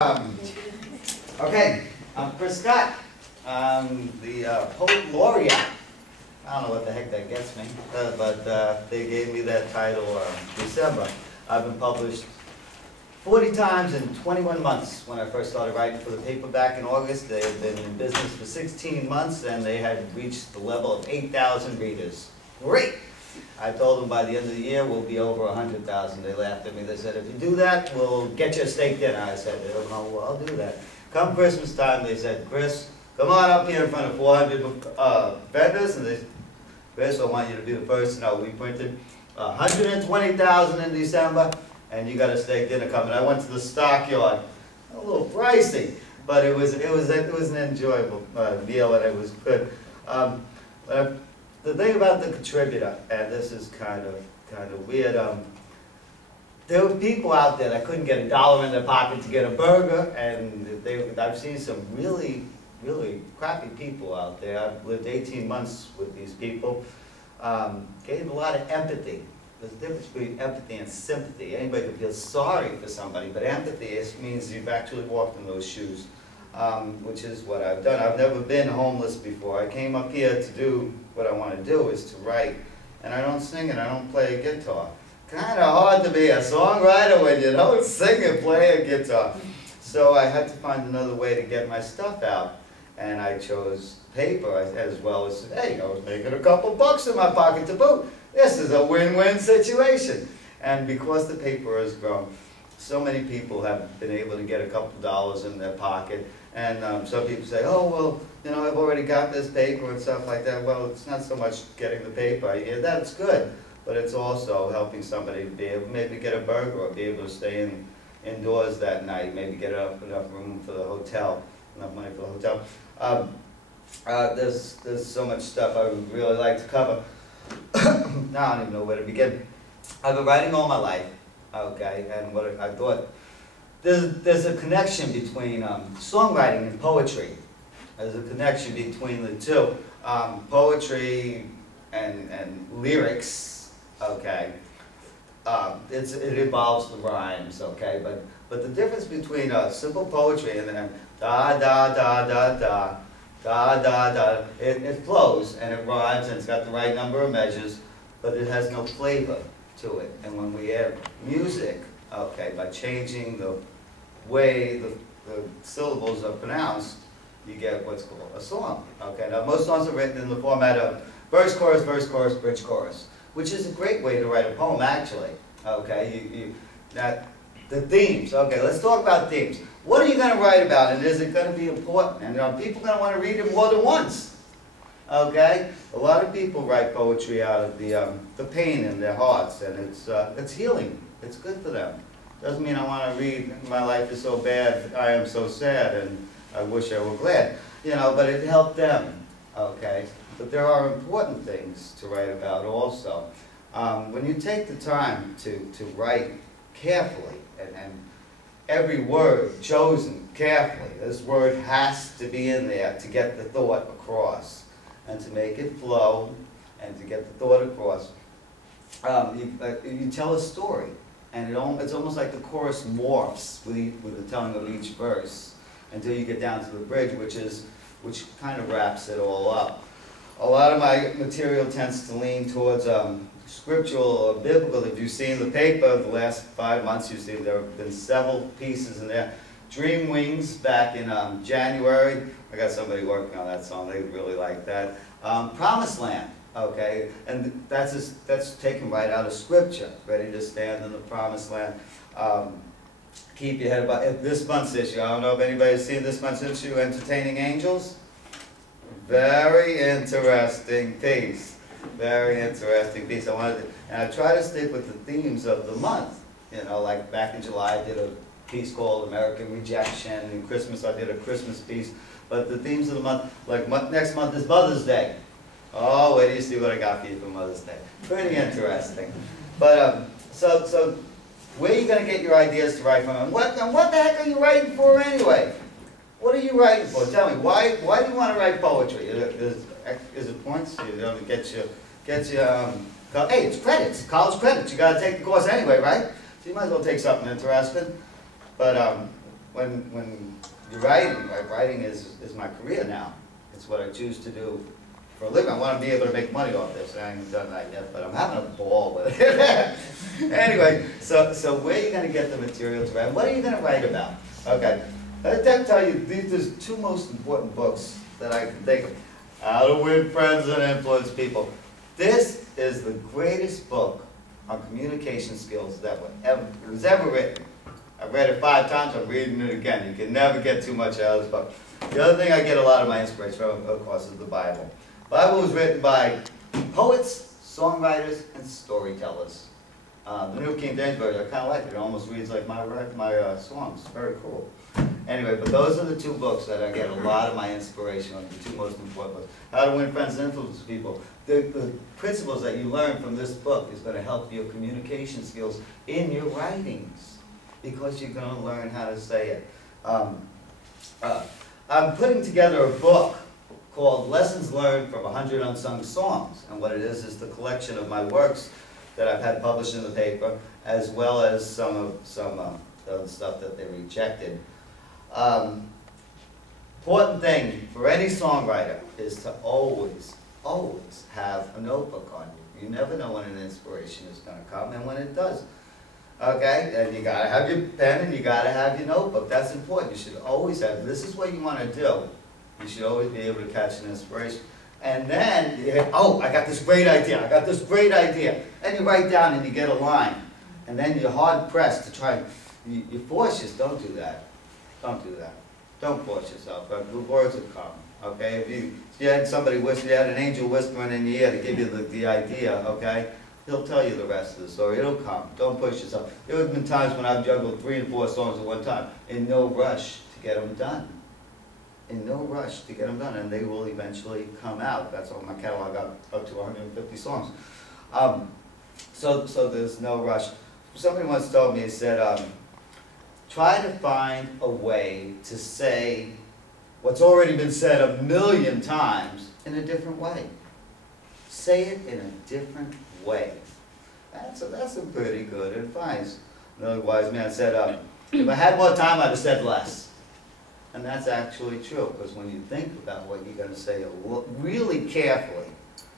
Okay, I'm Chris Scott. I'm the Poet Laureate. I don't know what the heck that gets me, but they gave me that title December. I've been published 40 times in 21 months. When I first started writing for the paper back in August, they had been in business for 16 months and they had reached the level of 8,000 readers. Great! I told them by the end of the year we'll be over 100,000. They laughed at me. They said, if you do that, we'll get you a steak dinner. I said, oh, well, I'll do that. Come Christmas time, they said, Chris, come on up here in front of 400 vendors. And they said, Chris, I want you to be the first to know we printed 120,000 in December, and you got a steak dinner coming. I went to the stockyard. A little pricey, but it was an enjoyable meal, and it was good. The thing about the contributor, and this is kind of weird, there were people out there that couldn't get $1 in their pocket to get a burger, and I've seen some really crappy people out there. I've lived 18 months with these people. Gave a lot of empathy. There's a difference between empathy and sympathy. Anybody can feel sorry for somebody, but empathy means you've actually walked in those shoes, which is what I've done. I've never been homeless before. I came up here to do what I want to do, is to write. And I don't sing and I don't play a guitar. Kind of hard to be a songwriter when you don't sing and play a guitar. So I had to find another way to get my stuff out. And I chose paper as well as, hey, I was making a couple bucks in my pocket to boot. This is a win-win situation. And because the paper has grown, so many people have been able to get a couple dollars in their pocket. And some people say, oh, well, you know, I've already got this paper and stuff like that. Well, it's not so much getting the paper. Yeah, that's good. But it's also helping somebody to be able to maybe get a burger or be able to stay indoors that night, maybe get enough room for the hotel, enough money for the hotel. There's so much stuff I would really like to cover. Now I don't even know where to begin. I've been writing all my life, okay, and what I thought, there's a connection between songwriting and poetry. There's a connection between the two. Poetry and lyrics, okay, it involves the rhymes, okay, but the difference between simple poetry and then da da da da da da da da, it flows and it rhymes and it's got the right number of measures, but it has no flavor to it. And when we add music, okay, by changing the way the syllables are pronounced, you get what's called a song. Okay, now most songs are written in the format of verse, chorus, bridge, chorus, which is a great way to write a poem, actually. Okay, the themes. Okay, let's talk about themes. What are you going to write about, and is it going to be important? And are people going to want to read it more than once? Okay, a lot of people write poetry out of the pain in their hearts, and it's healing. It's good for them. Doesn't mean I want to read, my life is so bad, I am so sad, and I wish I were glad. You know, but it helped them. Okay, but there are important things to write about also. When you take the time to write carefully, and every word chosen carefully, this word has to be in there to get the thought across, and to make it flow, and to get the thought across. You tell a story, and it's almost like the chorus morphs with the telling of each verse until you get down to the bridge, which kind of wraps it all up. A lot of my material tends to lean towards scriptural or biblical. If you've seen the paper the last 5 months, you've seen there have been several pieces in there. Dream Wings back in January. I got somebody working on that song. They really like that. Promised Land. Okay, and that's taken right out of Scripture. Ready to stand in the Promised Land. Keep your head about this month's issue. I don't know if anybody's seen this month's issue, Entertaining Angels. Very interesting piece. Very interesting piece. And I try to stick with the themes of the month. You know, like back in July I did a piece called American Rejection, and Christmas I did a Christmas piece. But the themes of the month, like next month is Mother's Day. Oh, wait till you see what I got for you for Mother's Day. Pretty interesting. But so where are you going to get your ideas to write from? And what the heck are you writing for anyway? What are you writing for? Tell me, why do you want to write poetry? Is it points? You know, get you hey, it's credits, college credits. You got to take the course anyway, right? So you might as well take something interesting. But when you're writing, right? Writing is my career now. It's what I choose to do for a living. I want to be able to make money off this. I haven't done that yet, but I'm having a ball with it. Anyway, so where are you going to get the material to write? What are you going to write about? Okay, I tell you, there's two most important books that I can think of. How to Win Friends and Influence People. This is the greatest book on communication skills that was ever written. I've read it 5 times, I'm reading it again. You can never get too much out of this book. The other thing I get a lot of my inspiration from, of course, is the Bible. The Bible was written by poets, songwriters, and storytellers. The New King James Version, I kind of like it. It almost reads like my songs. Very cool. Anyway, but those are the 2 books that I get a lot of my inspiration on, the 2 most important books. How to Win Friends and Influence People. The principles that you learn from this book is going to help your communication skills in your writings, because you're going to learn how to say it. I'm putting together a book called Lessons Learned from 100 Unsung Songs, and what it is the collection of my works that I've had published in the paper, as well as some of the stuff that they rejected. Important thing for any songwriter is to always have a notebook on you. You never know when an inspiration is going to come and when it does. Okay, and you gotta have your pen and you gotta have your notebook. That's important. You should always have. This is what you want to do. You should always be able to catch an inspiration. And then you hit, oh, I got this great idea. I got this great idea. And you write down and you get a line. And then you're hard pressed to try. You force yourself. Don't do that. Don't do that. Don't force yourself. The words will come. Okay, if you had somebody whisper, you had an angel whispering in your ear to give you the idea. Okay. He'll tell you the rest of the story. It'll come. Don't push yourself. There have been times when I've juggled 3 and 4 songs at one time, in no rush to get them done. In no rush to get them done, and they will eventually come out. That's all my catalog got up to 150 songs. So there's no rush. Somebody once told me, he said, try to find a way to say what's already been said 1,000,000 times in a different way. Say it in a different way. That's some pretty good advice. Another wise man said, if I had more time, I'd have said less. And that's actually true, because when you think about what you're going to say really carefully,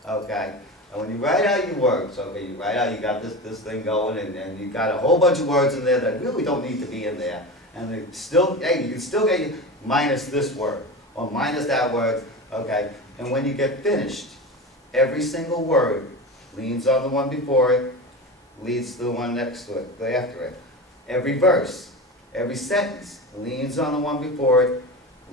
okay, and when you write out your words, okay, you write out, you got this thing going, and you got a whole bunch of words in there that really don't need to be in there, and they still, hey, you can still get minus this word, or minus that word, okay, and when you get finished, every single word leans on the one before it, leads to the one next to it, after it. Every verse, every sentence leans on the one before it,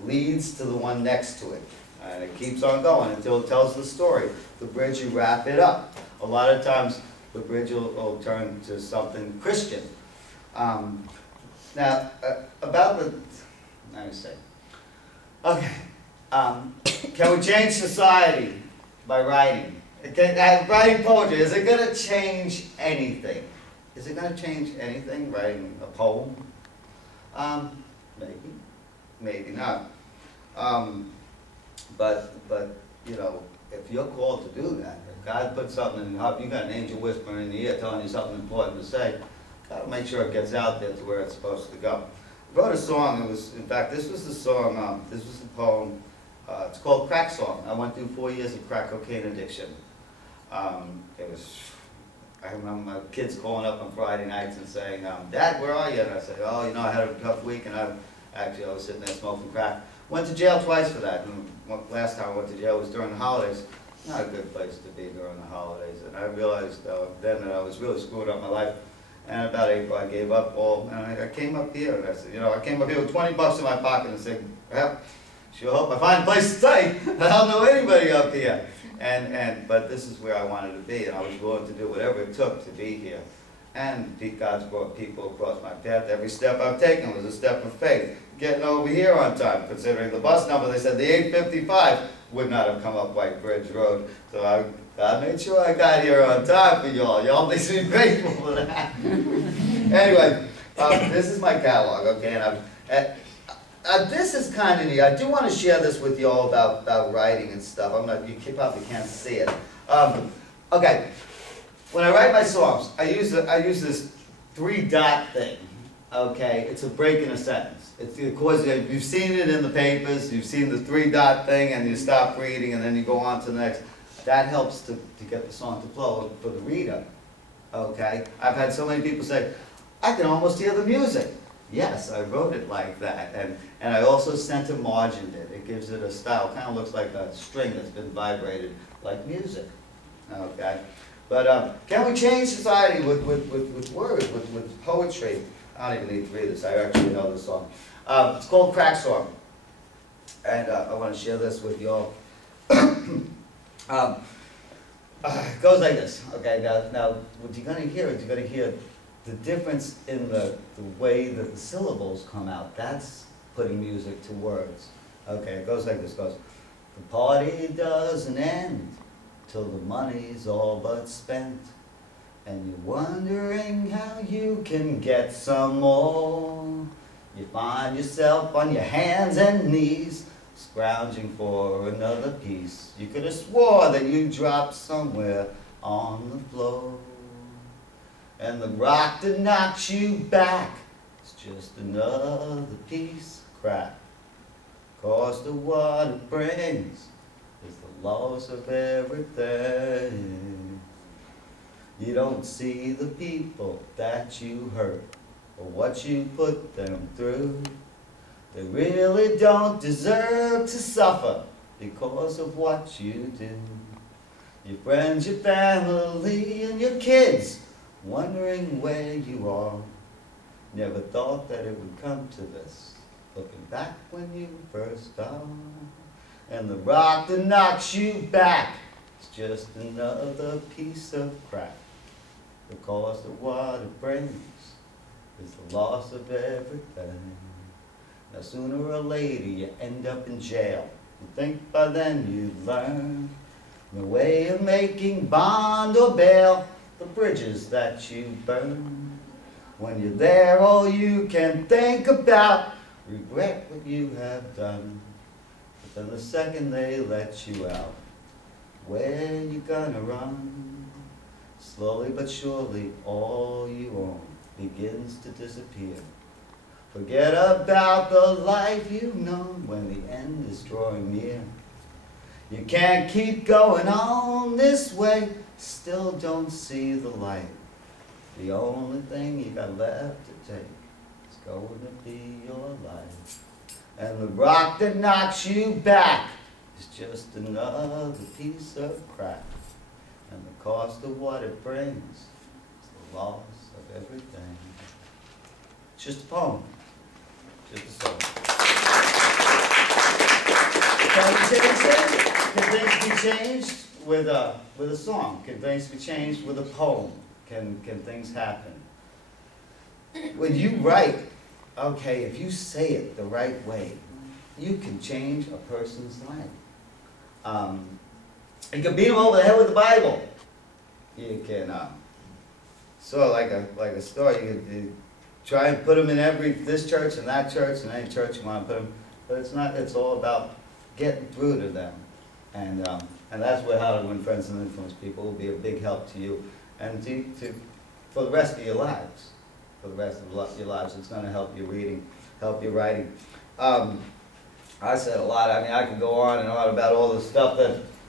leads to the one next to it. And it keeps on going until it tells the story. The bridge, you wrap it up. A lot of times, the bridge will turn to something Christian. Now, about the, let me say, okay, can we change society by writing? Writing poetry, is it going to change anything? Is it going to change anything, writing a poem? Maybe, maybe not. But you know, if you're called to do that, if God puts something in your heart, you got an angel whispering in the ear telling you something important to say, gotta make sure it gets out there to where it's supposed to go. I wrote a song. It was, in fact, this was the song. This was the poem. It's called Crack Song. I went through 4 years of crack cocaine addiction. It was, I remember my kids calling up on Friday nights and saying, Dad, where are you? And I said, oh, you know, I had a tough week, and I was sitting there smoking crack. Went to jail twice for that, and last time I went to jail was during the holidays. Not a good place to be during the holidays, and I realized then that I was really screwing up my life. And about April, I gave up all, and I came up here, and I said, you know, I came up here with 20 bucks in my pocket and said, well, sure hope I find a place to stay. I don't know anybody up here. But this is where I wanted to be, and I was willing to do whatever it took to be here. And God's brought people across my path. Every step I've taken was a step of faith. Getting over here on time, considering the bus number, they said the 855 would not have come up White Bridge Road. So I made sure I got here on time for y'all. Y'all need to be grateful for that. Anyway, this is my catalog, okay? And this is kind of neat. I do want to share this with you all about writing and stuff. You probably can't see it. Okay, when I write my songs, I use this 3-dot thing. okay, it's a break in a sentence. It's, of course, you've seen it in the papers, you've seen the 3-dot thing, and you stop reading, and then you go on to the next. That helps to get the song to flow for the reader, okay? I've had so many people say, I can almost hear the music. Yes, I wrote it like that, and I also center margined it. It gives it a style, kind of looks like a string that's been vibrated like music, okay? But can we change society with words, with poetry? I don't even need to read this, I actually know this song. It's called Crack Song, and I want to share this with you all. It goes like this, okay? Now, what you're going to hear is you're going to hear the difference in the way that the syllables come out. That's putting music to words. Okay, it goes like this, it goes, the party doesn't end till the money's all but spent, and you're wondering how you can get some more. You find yourself on your hands and knees, scrounging for another piece. You could have swore that you dropped somewhere on the floor. And the rock that knocks you back is just another piece of crap. Cost of what it brings is the loss of everything. You don't see the people that you hurt or what you put them through. They really don't deserve to suffer because of what you do. Your friends, your family, and your kids wondering where you are. Never thought that it would come to this, looking back when you first started. And the rock that knocks you back is just another piece of crap. The cost of what it brings is the loss of everything. Now sooner or later you end up in jail. You think by then you'd learn the way of making bond or bail, the bridges that you burn. When you're there, all you can think about, regret what you have done. But then the second they let you out, where you gonna run? Slowly but surely, all you own begins to disappear. Forget about the life you've known when the end is drawing near. You can't keep going on this way, still don't see the light. The only thing you got left to take is going to be your life. And the rock that knocks you back is just another piece of crap. And the cost of what it brings is the loss of everything. It's just a poem. Just a song. Can we change things? Can things be changed with a song? Can things be changed with a poem? Can things happen? When you write, okay, if you say it the right way, you can change a person's life. You can beat them over the head with the Bible. You can, sort of like a story, you try and put them in this church and that church and any church you want to put them, but it's not, it's all about getting through to them. And that's where How to Win Friends and Influence People will be a big help to you and for the rest of your lives. For the rest of your lives, it's going to help your reading, help your writing. I said a lot. I mean, I can go on and on about all the stuff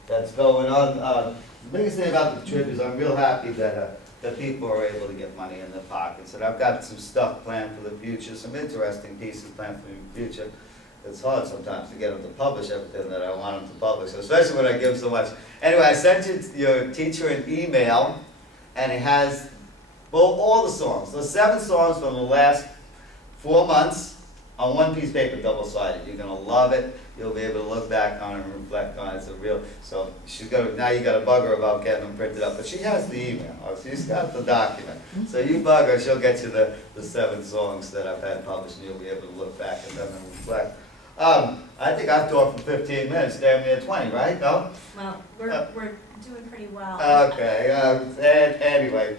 that's going on. The biggest thing about the trip is I'm real happy that people are able to get money in their pockets. And I've got some stuff planned for the future, some interesting pieces planned for the future. It's hard sometimes to get them to publish everything that I want them to publish, especially when I give so much. Anyway, I sent your teacher an email, and it has all the songs. So 7 songs from the last 4 months on one piece of paper, double-sided. You're going to love it. You'll be able to look back on it and reflect on it. It's a real, so now you got to bug her about getting them printed up. But she has the email. She's got the document. So you bug her, she'll get you the 7 songs that I've had published, and you'll be able to look back at them and reflect. I think I've talked for 15 minutes, damn near 20, right? No? Well, we're doing pretty well. Okay, anyway.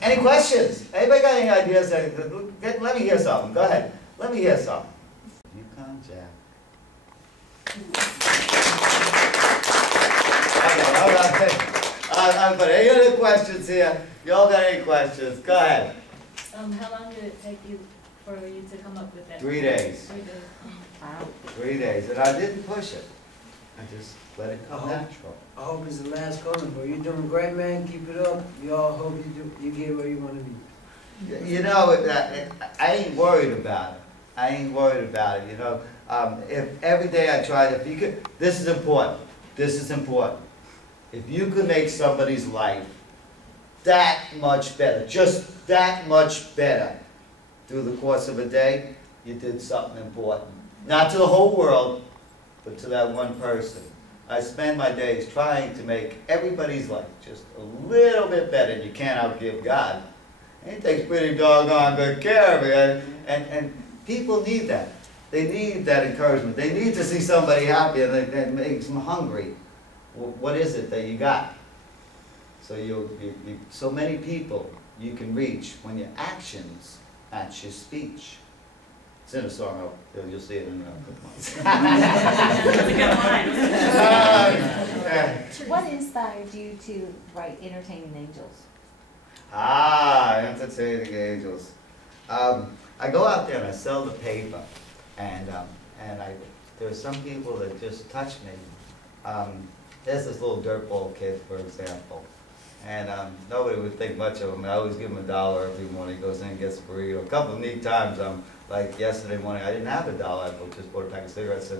Any questions? Anybody got any ideas? Let me hear something. Go ahead. Let me hear something. You come, Jack. Okay, all right. But any other questions here? Y'all got any questions? Go ahead. How long did it take you for you to come up with that? 3 days. 3 days. Wow. 3 days, and I didn't push it. I just let it come natural. I hope it's the last coming, bro. You're doing great, man. Keep it up. We all hope you get where you want to be. You know, I ain't worried about it. I ain't worried about it, you know. If every day I try, if you could, this is important. This is important. If you could make somebody's life that much better, just that much better through the course of a day, you did something important. Not to the whole world, but to that one person. I spend my days trying to make everybody's life just a little bit better. You can't outgive God. And He takes pretty doggone good care of me. And people need that. They need that encouragement. They need to see somebody happy, and it makes them hungry. Well, what is it that you got? So so many people you can reach when your actions match your speech. It's in a song. You'll see it in a couple months. That's a good line. What inspired you to write Entertaining Angels? Entertaining Angels. I go out there and I sell the paper, and there are some people that just touch me. There's this little dirtball kid, for example, and nobody would think much of him. I always give him $1 every morning. He goes in and gets a burrito. A couple of neat times, like yesterday morning, I didn't have $1. I just bought a pack of cigarettes,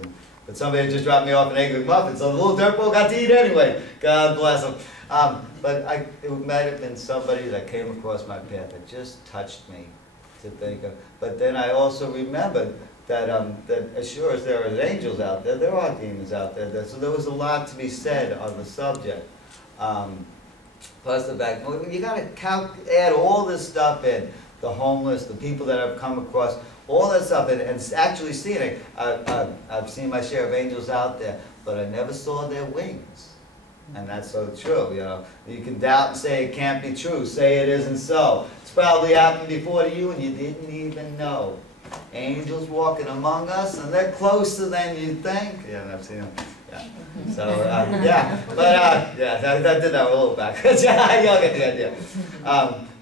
but somebody just dropped me off an egg McMuffin, so the little dirtball got to eat anyway. God bless him. But it might have been somebody that came across my path that just touched me to think of. But then I also remembered that as sure as there are angels out there, there are demons out there. So there was a lot to be said on the subject. Plus the fact, you got to add all this stuff in. The homeless, the people that I've come across, all that stuff, and actually seeing it. I've seen my share of angels out there, but I never saw their wings. And that's so true, you know. You can doubt and say it can't be true, say it isn't so. It's probably happened before to you and you didn't even know. Angels walking among us, and they're closer than you think. Yeah, I've seen them. Yeah. So, yeah. But, yeah, I did that a little backwards. You'll get the idea.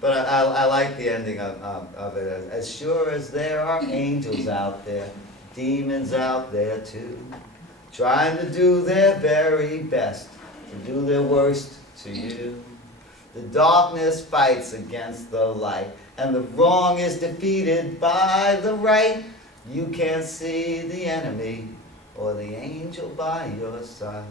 But I like the ending of it. As sure as there are angels out there, demons out there too, trying to do their very best to do their worst to you. The darkness fights against the light, and the wrong is defeated by the right. You can't see the enemy or the angel by your side.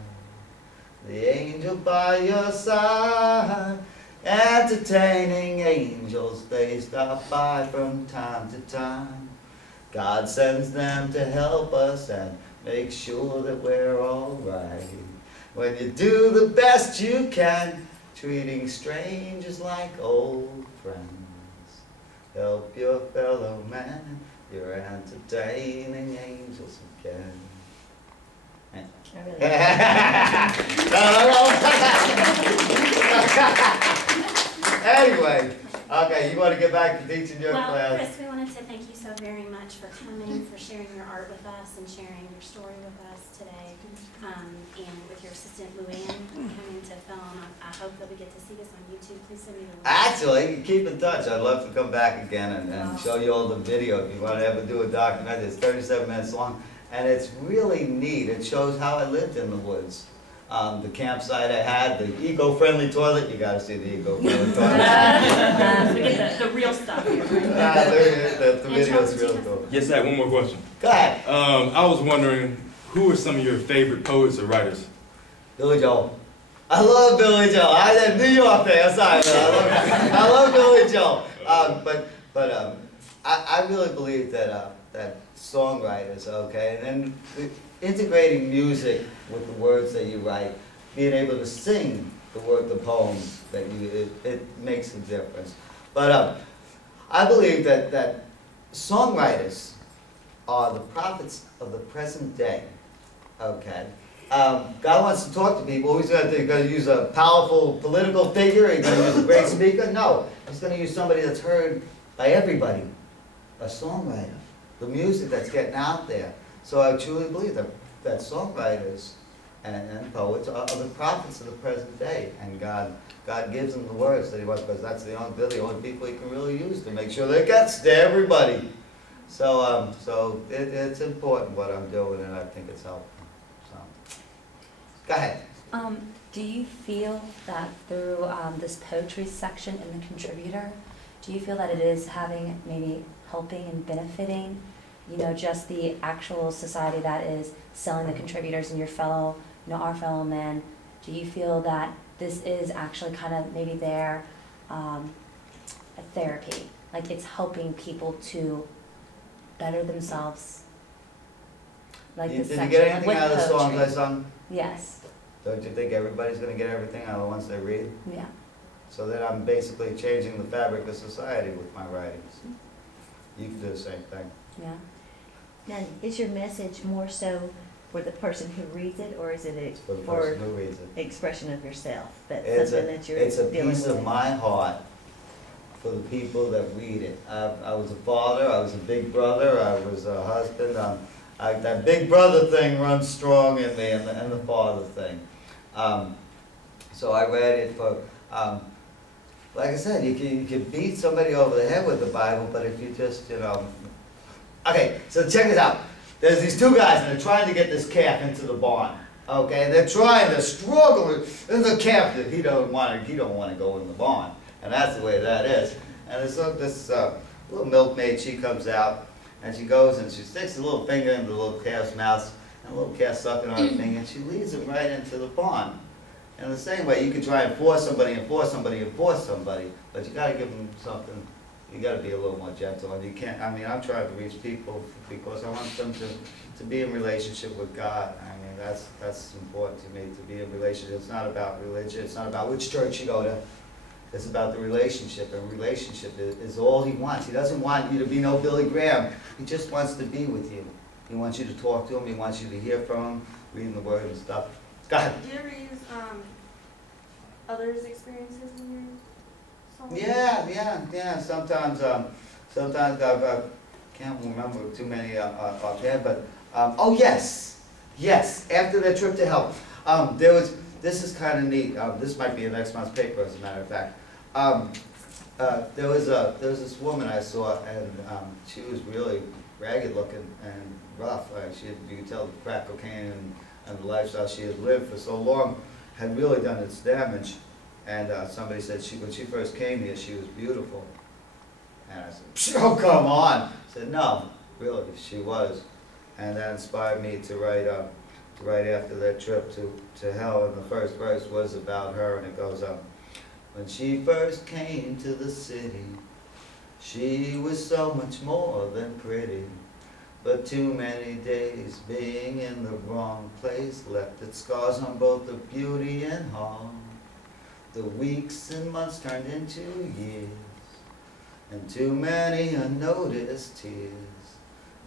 The angel by your side. Entertaining angels, they stop by from time to time. God sends them to help us and make sure that we're all right. When you do the best you can, treating strangers like old friends. Help your fellow man, you're entertaining angels again. Anyway, okay, you want to get back to teaching your class? Well, Chris, we wanted to thank you so very much for coming, for sharing your art with us and sharing your story with us today, and with your assistant Luann coming to film. I hope that we get to see this on YouTube. Please send me the link. Actually, keep in touch. I'd love to come back again and show you all the video if you want to ever do a documentary. It's 37 minutes long, and it's really neat. It shows how I lived in the woods. The campsite I had, the eco-friendly toilet. You got to see the eco-friendly toilet. We get the real stuff here. The video's real cool. Yes, I have one more question. Go ahead. I was wondering, who are some of your favorite poets or writers? Billy Joel. I love Billy Joel. I'm a New York fan. Sorry, I love Billy Joel. I really believe that that songwriters, okay, and then integrating music with the words that you write, being able to sing the poems that it makes a difference. But I believe that songwriters are the prophets of the present day. Okay. God wants to talk to people. He's going to use a powerful political figure. He's going to use a great speaker. No, he's going to use somebody that's heard by everybody, a songwriter. The music that's getting out there. So I truly believe that songwriters and poets are the prophets of the present day, and God gives them the words that He wants, because that's they're the only people He can really use to make sure that it gets to everybody. So it's important what I'm doing, and I think it's helpful. So, go ahead. Do you feel that through this poetry section in the contributor, do you feel that it is having, maybe helping and benefiting, you know, just the actual society that is selling the contributors and your fellow, you know, our fellow men? Do you feel that this is actually kind of maybe their a therapy, like it's helping people to better themselves? Like Did this you section get anything with out of the songs I poetry. sung? Yes. Don't you think everybody's going to get everything out of the ones they read? Yeah. So then I'm basically changing the fabric of society with my writings. You can do the same thing. Yeah. Now, is your message more so for the person who reads it, or is it For the for person who reads it. expression of yourself? That's It's something a, that you're it's a dealing piece with. of my heart for the people that read it. I was a father, I was a big brother, I was a husband. That big brother thing runs strong in me, and the father thing. So I read it for, like I said, you can beat somebody over the head with the Bible, but if you just, you know. Okay, so check this out. There's these two guys, and they're trying to get this calf into the barn. Okay, and they're trying to struggle. There's a calf that he don't want to go in the barn, and that's the way that is. And this little milkmaid, she comes out, and she goes and she sticks a little finger into the little calf's mouth, and the little calf sucking on her finger, and she leads him right into the barn. In the same way, you can try and force somebody, but you got to give them something. You got to be a little more gentle, and you can't. I mean, I'm trying to reach people because I want them to be in relationship with God. I mean, that's important to me, to be in relationship. It's not about religion. It's not about which church you go to. It's about the relationship, and relationship is all He wants. He doesn't want you to be no Billy Graham. He just wants to be with you. He wants you to talk to Him. He wants you to hear from Him, reading the Word and stuff. Go ahead. Do you ever use others' experiences in your songs? Yeah. Sometimes I can't remember too many offhand, but oh yes. After that trip to hell, there was. This is kind of neat. This might be in next month's paper, as a matter of fact. There was this woman I saw, and she was really ragged looking and rough. You could tell the crack cocaine and the lifestyle she had lived for so long had really done its damage. And somebody said when she first came here, she was beautiful. And I said, oh, come on. I said, no, really, she was. And that inspired me to write right after that trip to hell. And the first verse was about her, and it goes, when she first came to the city, she was so much more than pretty. But too many days being in the wrong place left its scars on both the beauty and harm. The weeks and months turned into years, and too many unnoticed tears.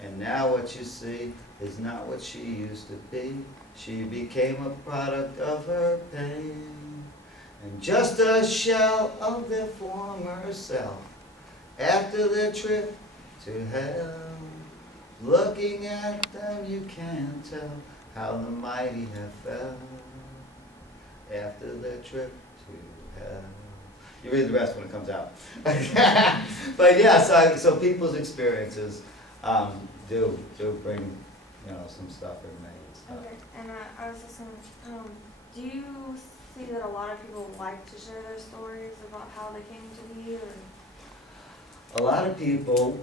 And now what you see is not what she used to be. She became a product of her pain, and just a shell of their former self. After their trip to hell, looking at them you can't tell how the mighty have fell. After their trip to hell. You read the rest when it comes out. But yeah, so people's experiences do bring, you know, some stuff in me. Okay, and I was just do you see that a lot of people like to share their stories about how they came to be, or? A lot of people,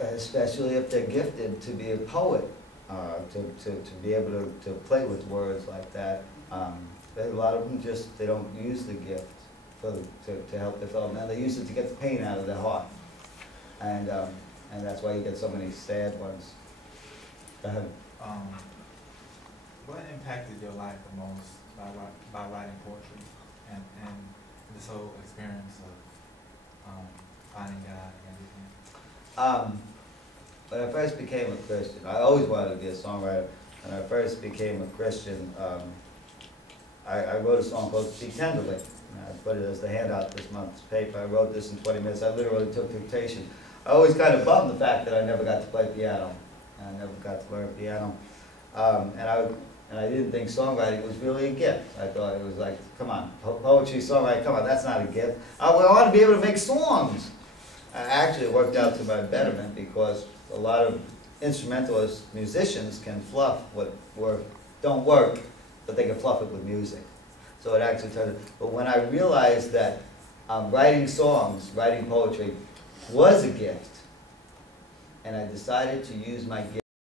especially if they're gifted to be a poet, to be able to play with words like that, a lot of them just, they don't use the gift to help their fellow man. They use it to get the pain out of their heart. And that's why you get so many sad ones. Go ahead. What impacted your life the most by writing poetry and this whole experience of finding God and everything? When I first became a Christian, I always wanted to be a songwriter. When I first became a Christian, I wrote a song called Speak Tenderly. I put it as the handout this month's paper. I wrote this in 20 minutes. I literally took dictation. I always kind of bummed the fact that I never got to play piano. I never got to learn piano. And And I didn't think songwriting was really a gift. I thought it was like, come on, poetry, songwriting, come on, that's not a gift. I want to be able to make songs. Actually, it worked out to my betterment because a lot of instrumentalists, musicians can fluff what don't work, but they can fluff it with music. So it actually turned. But when I realized that writing songs, writing poetry was a gift, and I decided to use my gift